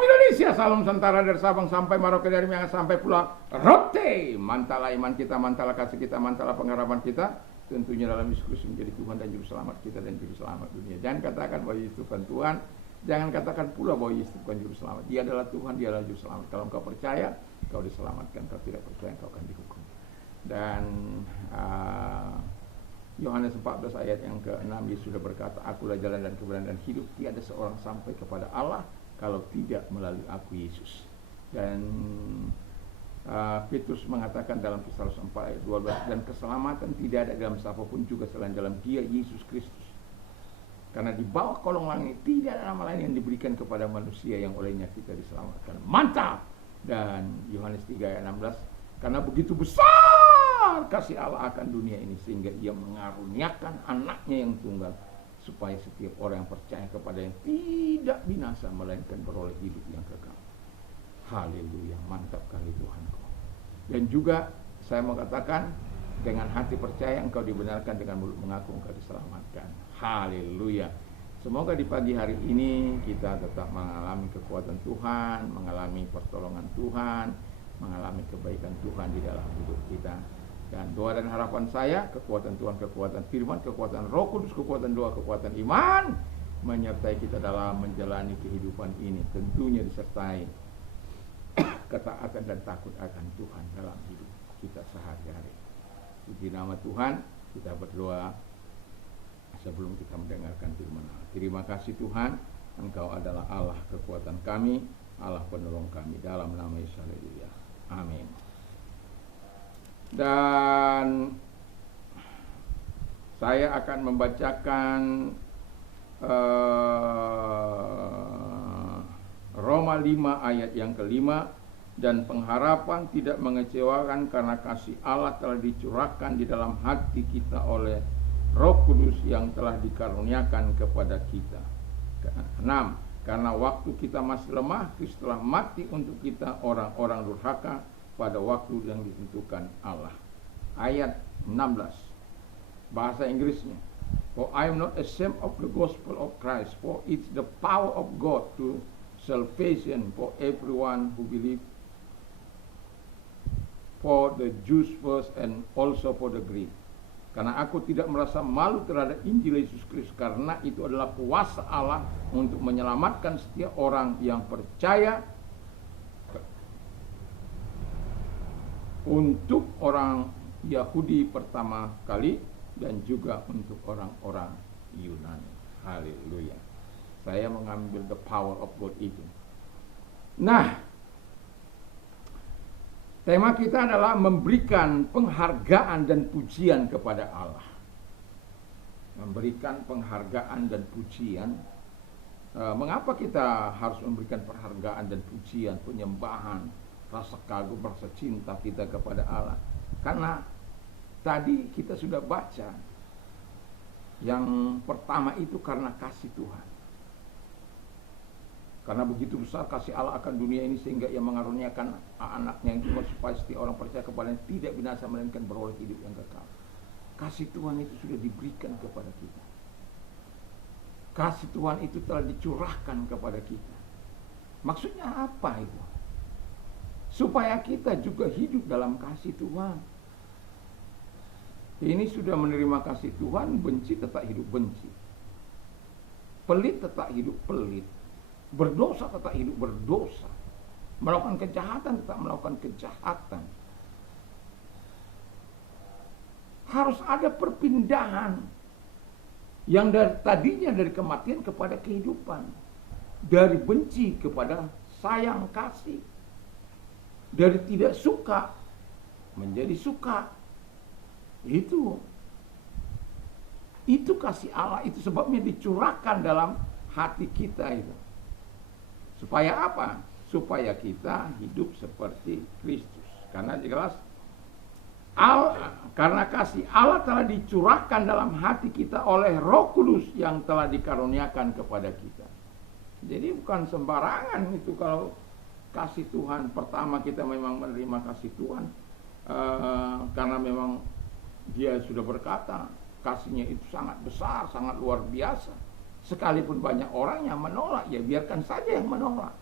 Indonesia, salam Nusantara dari Sabang sampai Merauke, dari Miangas sampai Pulau Rote. Mantalah iman kita, mantalah kasih kita, mantalah pengharapan kita. Tentunya dalam Yesus Kristus menjadi Tuhan dan Juru Selamat kita dan Juru Selamat dunia. Jangan katakan bahwa Yesus bukan Tuhan. Jangan katakan pula bahwa Yesus bukan Juru Selamat. Dia adalah Tuhan, dia adalah Juru Selamat. Kalau engkau percaya, kau diselamatkan. Kalau tidak percaya, kau akan dihukum. Dan Yohanes 14 ayat yang ke-6, Yesus sudah berkata, akulah jalan dan kebenaran dan hidup. Tiada seorang sampai kepada Allah kalau tidak melalui aku, Yesus. Dan Petrus mengatakan dalam Kisah Rasul 4 ayat 12, dan keselamatan tidak ada dalam siapapun juga selain dalam Dia, Yesus Kristus. Karena di bawah kolong langit tidak ada nama lain yang diberikan kepada manusia yang olehnya kita diselamatkan. Mantap! Dan Yohanes 3 ayat 16, karena begitu besar kasih Allah akan dunia ini sehingga Ia mengaruniakan anaknya yang tunggal, supaya setiap orang yang percaya kepada yang tidak binasa melainkan beroleh hidup yang kekal. Haleluya, mantap kali Tuhanku. Dan juga saya mau katakan, dengan hati percaya engkau dibenarkan, dengan mulut mengaku engkau diselamatkan. Haleluya. Semoga di pagi hari ini kita tetap mengalami kekuatan Tuhan, mengalami pertolongan Tuhan, mengalami kebaikan Tuhan di dalam hidup kita. Dan doa dan harapan saya, kekuatan Tuhan, kekuatan firman, kekuatan Roh Kudus, kekuatan doa, kekuatan iman menyertai kita dalam menjalani kehidupan ini. Tentunya disertai ketaatan dan takut akan Tuhan dalam hidup kita sehari-hari. Puji nama Tuhan, kita berdoa sebelum kita mendengarkan firman Allah. Terima kasih Tuhan, Engkau adalah Allah kekuatan kami, Allah penolong kami, dalam nama Yesus. Haleluya. Amin. Dan saya akan membacakan Roma 5 ayat yang kelima. Dan pengharapan tidak mengecewakan karena kasih Allah telah dicurahkan di dalam hati kita oleh Roh Kudus yang telah dikaruniakan kepada kita. 6. Karena waktu kita masih lemah, Kristus telah mati untuk kita orang-orang durhaka pada waktu yang ditentukan Allah. Ayat 16, bahasa Inggrisnya. For I am not ashamed of the gospel of Christ, for it's the power of God to salvation for everyone who believes, for the Jews first and also for the Greek. Karena aku tidak merasa malu terhadap Injil Yesus Kristus, karena itu adalah kuasa Allah untuk menyelamatkan setiap orang yang percaya, untuk orang Yahudi pertama kali dan juga untuk orang-orang Yunani. Haleluya. Saya mengambil the power of God itu. Nah, tema kita adalah memberikan penghargaan dan pujian kepada Allah. Memberikan penghargaan dan pujian. Mengapa kita harus memberikan penghargaan dan pujian, penyembahan, rasa kagum, rasa cinta kita kepada Allah? Karena tadi kita sudah baca, yang pertama itu karena kasih Tuhan. Karena begitu besar kasih Allah akan dunia ini sehingga Ia mengaruniakan anaknya yang tunggal, supaya setiap orang percaya kepadanya tidak binasa melainkan beroleh hidup yang kekal. Kasih Tuhan itu sudah diberikan kepada kita. Kasih Tuhan itu telah dicurahkan kepada kita. Maksudnya apa itu? Supaya kita juga hidup dalam kasih Tuhan. Ini sudah menerima kasih Tuhan, benci tetap hidup benci, pelit tetap hidup pelit, berdosa tetap hidup berdosa, melakukan kejahatan tetap melakukan kejahatan. Harus ada perpindahan yang tadinya dari kematian kepada kehidupan, dari benci kepada sayang kasih, dari tidak suka menjadi suka. Itu kasih Allah, itu sebabnya dicurahkan dalam hati kita itu. Supaya apa? Supaya kita hidup seperti Kristus. Karena jelas karena kasih Allah telah dicurahkan dalam hati kita oleh Roh Kudus yang telah dikaruniakan kepada kita. Jadi bukan sembarangan itu kalau kasih Tuhan. Pertama kita memang menerima kasih Tuhan karena memang Dia sudah berkata kasihnya itu sangat besar, sangat luar biasa. Sekalipun banyak orang yang menolak, ya biarkan saja yang menolak.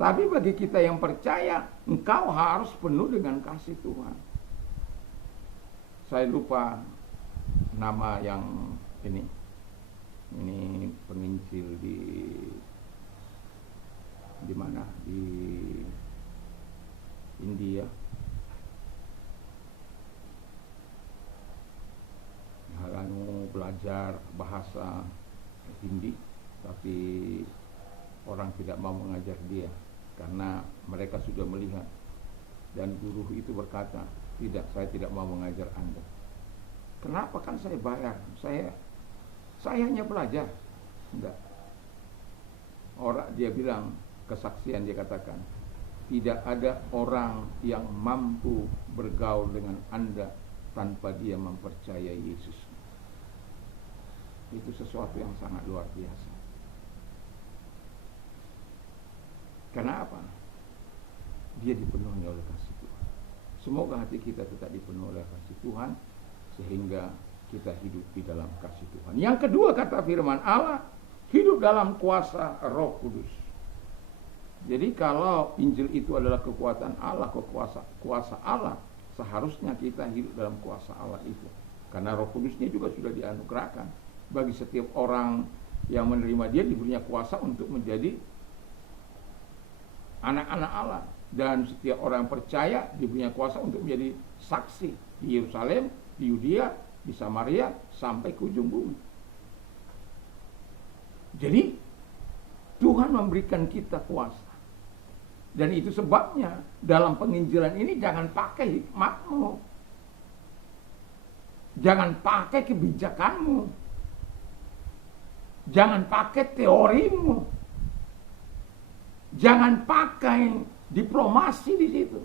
Tapi bagi kita yang percaya, engkau harus penuh dengan kasih Tuhan. Saya lupa nama yang ini penginjil di mana, di India. Lalu belajar bahasa Hindi, tapi orang tidak mau mengajar dia karena mereka sudah melihat, dan guru itu berkata, tidak, saya tidak mau mengajar Anda. Kenapa? Kan saya bayar, saya hanya belajar. Enggak. Orang, dia bilang, kesaksian dia katakan, tidak ada orang yang mampu bergaul dengan Anda tanpa dia mempercayai Yesus. Itu sesuatu yang sangat luar biasa. Kenapa? Dia dipenuhi oleh kasih Tuhan. Semoga hati kita tetap dipenuhi oleh kasih Tuhan, sehingga kita hidup di dalam kasih Tuhan. Yang kedua, kata firman Allah, hidup dalam kuasa Roh Kudus. Jadi kalau Injil itu adalah kekuatan Allah, kuasa Allah, seharusnya kita hidup dalam kuasa Allah itu. Karena Roh Kudusnya juga sudah dianugerahkan. Bagi setiap orang yang menerima dia, diberinya kuasa untuk menjadi anak-anak Allah. Dan setiap orang yang percaya diberinya kuasa untuk menjadi saksi di Yerusalem, di Yudea, di Samaria, sampai ke ujung bumi. Jadi Tuhan memberikan kita kuasa. Dan itu sebabnya dalam penginjilan ini jangan pakai hikmatmu, jangan pakai kebijakanmu, jangan pakai teorimu, jangan pakai diplomasi di situ.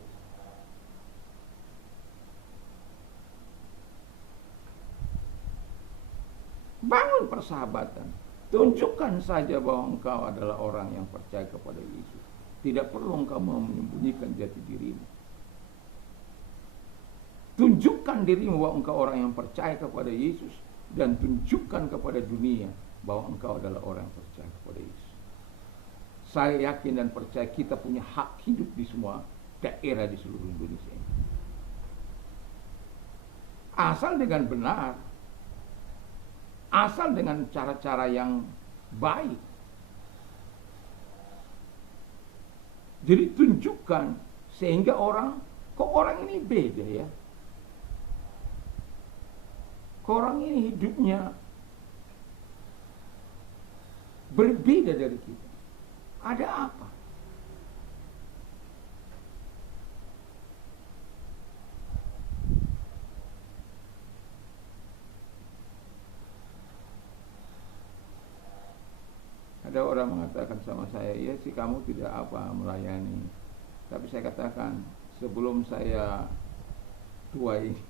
Bangun persahabatan. Tunjukkan saja bahwa engkau adalah orang yang percaya kepada Yesus. Tidak perlu engkau menyembunyikan jati dirimu. Tunjukkan dirimu bahwa engkau orang yang percaya kepada Yesus, dan tunjukkan kepada dunia bahwa engkau adalah orang yang percaya kepada Yesus. Saya yakin dan percaya kita punya hak hidup di semua daerah di seluruh Indonesia ini. Asal dengan benar, asal dengan cara-cara yang baik. Jadi tunjukkan, sehingga orang, kok orang ini beda ya? Kok orang ini hidupnya berbeda dari kita? Ada apa? Ada orang mengatakan sama saya, ya sih kamu tidak apa melayani. Tapi saya katakan, sebelum saya tua ini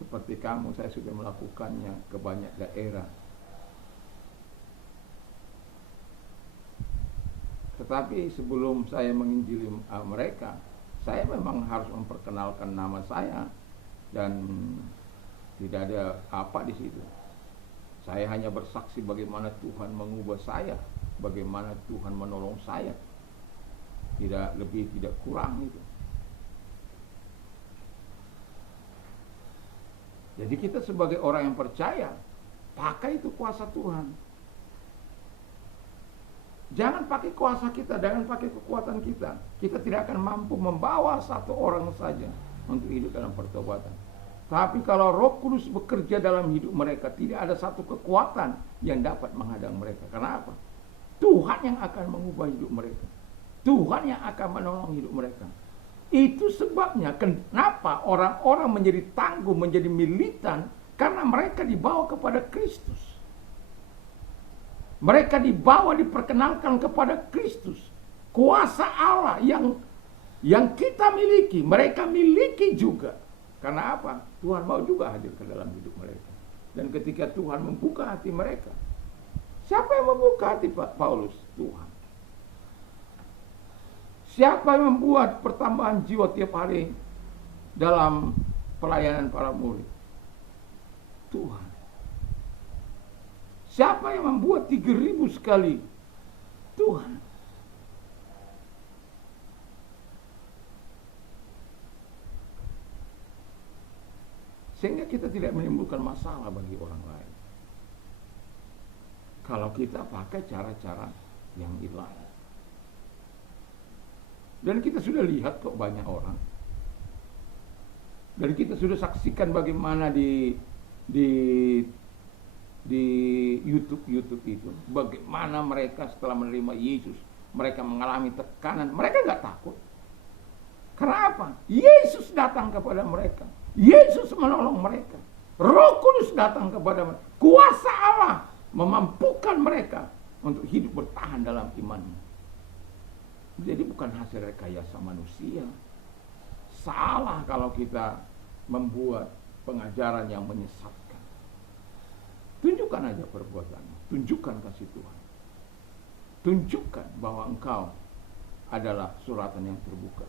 seperti kamu, saya sudah melakukannya ke banyak daerah. Tetapi sebelum saya menginjili mereka, saya memang harus memperkenalkan nama saya, dan tidak ada apa di situ. Saya hanya bersaksi bagaimana Tuhan mengubah saya, bagaimana Tuhan menolong saya. Tidak lebih, tidak kurang itu. Jadi kita sebagai orang yang percaya, pakai itu kuasa Tuhan. Jangan pakai kuasa kita, jangan pakai kekuatan kita. Kita tidak akan mampu membawa satu orang saja untuk hidup dalam pertobatan. Tapi kalau Roh Kudus bekerja dalam hidup mereka, tidak ada satu kekuatan yang dapat menghadang mereka. Kenapa? Tuhan yang akan mengubah hidup mereka. Tuhan yang akan menolong hidup mereka. Itu sebabnya kenapa orang-orang menjadi tangguh, menjadi militan, karena mereka dibawa kepada Kristus. Mereka dibawa, diperkenalkan kepada Kristus. Kuasa Allah yang kita miliki, mereka miliki juga. Karena apa? Tuhan mau juga hadir ke dalam hidup mereka. Dan ketika Tuhan membuka hati mereka, siapa yang membuka hati Paulus? Tuhan. Siapa yang membuat pertambahan jiwa tiap hari dalam pelayanan para murid? Tuhan. Siapa yang membuat 3.000 sekali? Tuhan. sehingga kita tidak menimbulkan masalah bagi orang lain. Kalau kita pakai cara-cara yang ilahi. Dan kita sudah lihat kok banyak orang. Dan kita sudah saksikan bagaimana di YouTube itu, bagaimana mereka setelah menerima Yesus, mereka mengalami tekanan, mereka nggak takut. Kenapa? Yesus datang kepada mereka, Yesus menolong mereka, Roh Kudus datang kepada mereka, kuasa Allah memampukan mereka untuk hidup bertahan dalam imannya. Jadi bukan hasil rekayasa manusia. Salah kalau kita membuat pengajaran yang menyesatkan. Tunjukkan aja perbuatanmu, tunjukkan kasih Tuhan. Tunjukkan bahwa engkau adalah suratan yang terbuka.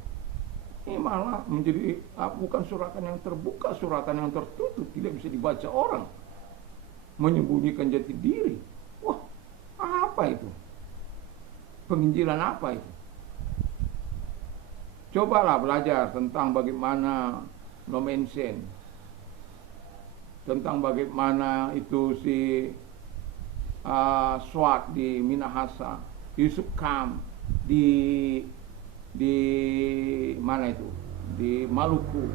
Ini malah menjadi bukan suratan yang terbuka, suratan yang tertutup, tidak bisa dibaca orang. Menyembunyikan jati diri. Wah, apa itu? Penginjilan apa itu? Cobalah belajar tentang bagaimana Nomensen, tentang bagaimana itu si Swat di Minahasa, Yusuf Kam di mana itu, di Maluku,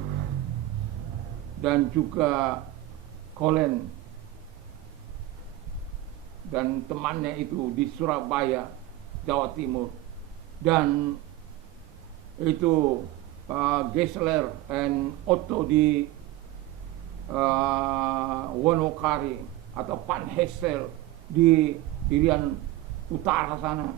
dan juga Kolen dan temannya itu di Surabaya, Jawa Timur, dan itu Gessler and Otto di Wonokari, atau Van Hessel di Irian Utara sana.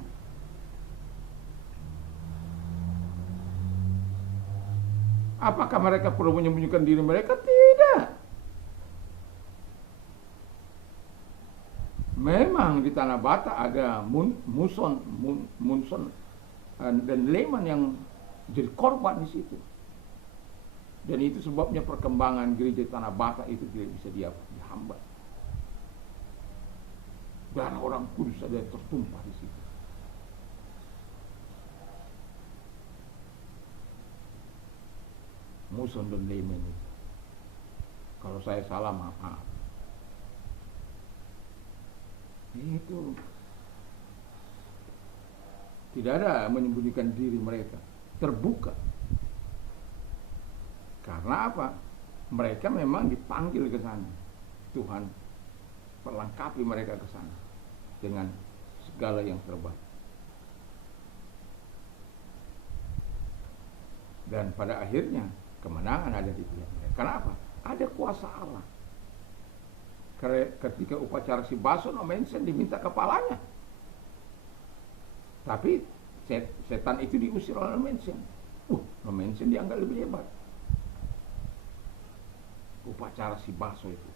Apakah mereka perlu menyembunyikan diri mereka? Tidak. Memang di Tanah Batak ada Munson dan Lehman yang jadi korban di situ. Dan itu sebabnya perkembangan gereja Tanah Batak itu tidak bisa dihambat. Darah orang kudus ada yang tertumpah di situ. Muson dan Lehman itu. Kalau saya salah, maaf. Itu tidak ada menyembunyikan diri mereka, terbuka. Karena apa? Mereka memang dipanggil ke sana. Tuhan perlengkapi mereka ke sana dengan segala yang terbaik. Dan pada akhirnya kemenangan ada di pihak mereka. Kenapa? Ada kuasa Allah. Ketika upacara si Baso, Nomensen diminta kepalanya. Tapi setan itu diusir oleh Nomensen. Nomensen dianggap lebih hebat. Upacara si Baso itu.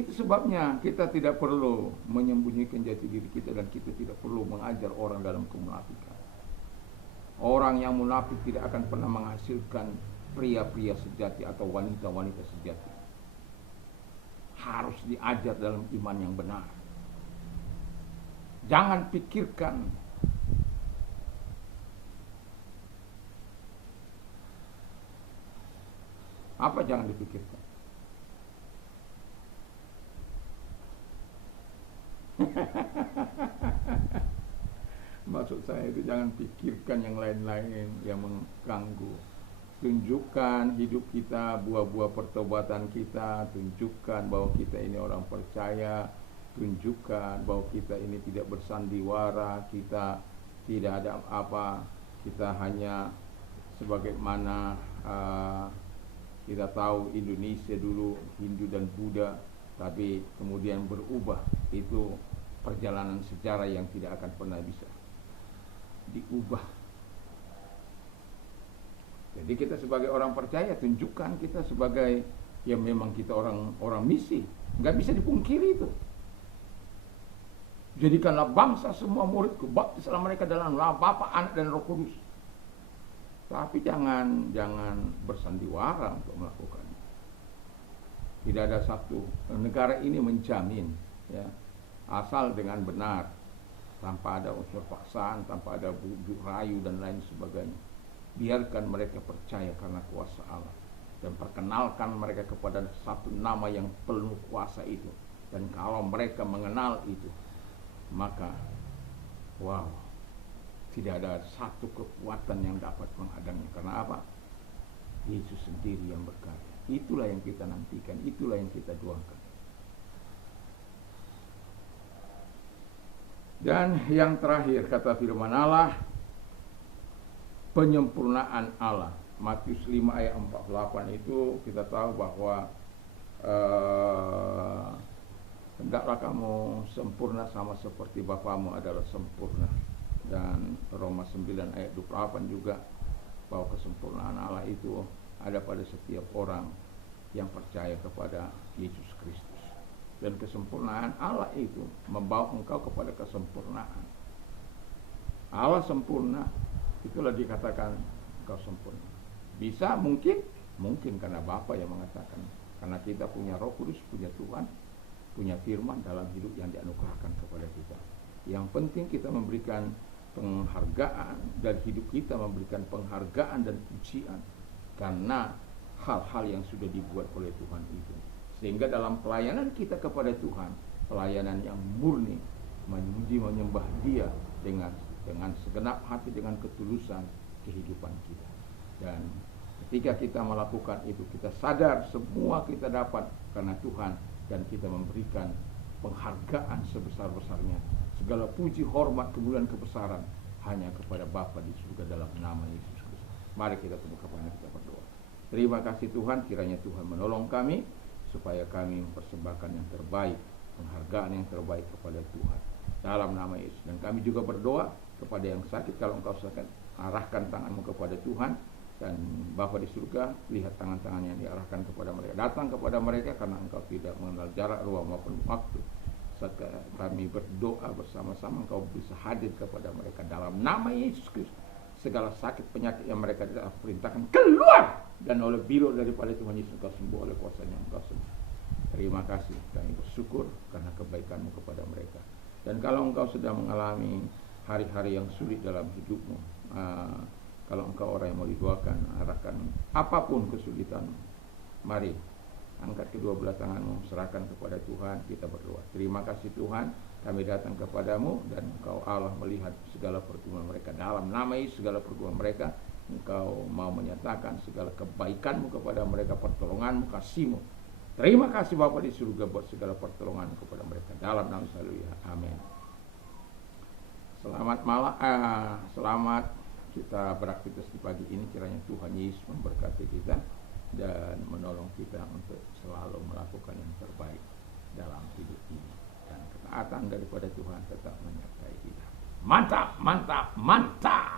Itu sebabnya kita tidak perlu menyembunyikan jati diri kita, dan kita tidak perlu mengajar orang dalam kemunafikan. Orang yang munafik tidak akan pernah menghasilkan pria-pria sejati atau wanita-wanita sejati. Harus diajar dalam iman yang benar. Jangan pikirkan apa, jangan dipikirkan. Maksud saya itu jangan pikirkan yang lain-lain yang mengganggu. Tunjukkan hidup kita, buah-buah pertobatan kita. Tunjukkan bahwa kita ini orang percaya. Tunjukkan bahwa kita ini tidak bersandiwara. Kita tidak ada apa. Kita hanya sebagaimana kita tahu Indonesia dulu Hindu dan Buddha, tapi kemudian berubah. Itu perjalanan sejarah yang tidak akan pernah bisa diubah. Jadi kita sebagai orang percaya, tunjukkan kita sebagai yang memang kita orang misi. Nggak bisa dipungkiri itu. Jadikanlah bangsa semua muridku, baptislah mereka dalam nama Bapa, Anak dan Roh Kudus. Tapi jangan bersandiwara untuk melakukannya. Tidak ada satu negara ini menjamin, ya, asal dengan benar, tanpa ada unsur paksaan, tanpa ada bujuk rayu dan lain sebagainya. biarkan mereka percaya karena kuasa Allah, dan perkenalkan mereka kepada satu nama yang penuh kuasa itu. Dan kalau mereka mengenal itu, maka wow, tidak ada satu kekuatan yang dapat menghadangnya. Karena apa? Yesus sendiri yang berkarya. Itulah yang kita nantikan, itulah yang kita doakan. Dan yang terakhir, kata firman Allah, penyempurnaan Allah. Matius 5 ayat 48 itu kita tahu bahwa hendaklah kamu sempurna sama seperti Bapamu adalah sempurna. Dan Roma 9 ayat 28 juga, bahwa kesempurnaan Allah itu ada pada setiap orang yang percaya kepada Yesus Kristus. Dan kesempurnaan Allah itu membawa engkau kepada kesempurnaan. Allah sempurna, itulah dikatakan engkau sempurna. Bisa, mungkin karena Bapa yang mengatakan. Karena kita punya Roh Kudus, punya Tuhan, punya firman dalam hidup yang dianugerahkan kepada kita. Yang penting kita memberikan penghargaan, dan hidup kita memberikan penghargaan dan pujian karena hal-hal yang sudah dibuat oleh Tuhan itu. Sehingga dalam pelayanan kita kepada Tuhan, pelayanan yang murni, memuji menyembah Dia dengan segenap hati, dengan ketulusan kehidupan kita. Dan ketika kita melakukan itu, kita sadar semua kita dapat karena Tuhan, dan kita memberikan penghargaan sebesar-besarnya. Segala puji, hormat, kemuliaan, kebesaran hanya kepada Bapa di surga dalam nama Yesus Kristus. Mari kita tunduk kepala, kita berdoa. Terima kasih Tuhan, kiranya Tuhan menolong kami supaya kami mempersembahkan yang terbaik, penghargaan yang terbaik kepada Tuhan dalam nama Yesus. Dan kami juga berdoa kepada yang sakit, kalau engkau sakit, arahkan tanganmu kepada Tuhan, dan Bapa di surga, lihat tangan-tangan yang diarahkan kepada mereka, datang kepada mereka, karena engkau tidak mengenal jarak, ruang maupun waktu. Saat kami berdoa bersama-sama, engkau bisa hadir kepada mereka dalam nama Yesus Kristus. Segala sakit penyakit yang mereka tidak perintahkan keluar, dan oleh biro daripada Tuhan Yesus engkau sembuh, oleh kuasanya engkau sembuh. Terima kasih, kami bersyukur karena kebaikanmu kepada mereka. Dan kalau engkau sedang mengalami hari-hari yang sulit dalam hidupmu, kalau engkau orang yang mau didoakan, arahkan apapun kesulitanmu, mari angkat kedua belah tanganmu, serahkan kepada Tuhan, kita berdoa. Terima kasih Tuhan, kami datang kepadamu, dan engkau Allah melihat segala pergumulan mereka. Dalam nama Yesus, segala pergumulan mereka, engkau mau menyatakan segala kebaikanmu kepada mereka, pertolonganmu, kasihmu. Terima kasih Bapa di surga buat segala pertolongan kepada mereka. Dalam nama Yesus, haleluya, amin. Selamat malam, selamat kita beraktivitas di pagi ini. Kiranya Tuhan Yesus memberkati kita dan menolong kita untuk selalu melakukan yang terbaik dalam hidup ini, dan ketaatan daripada Tuhan tetap menyertai kita. Mantap, mantap, mantap.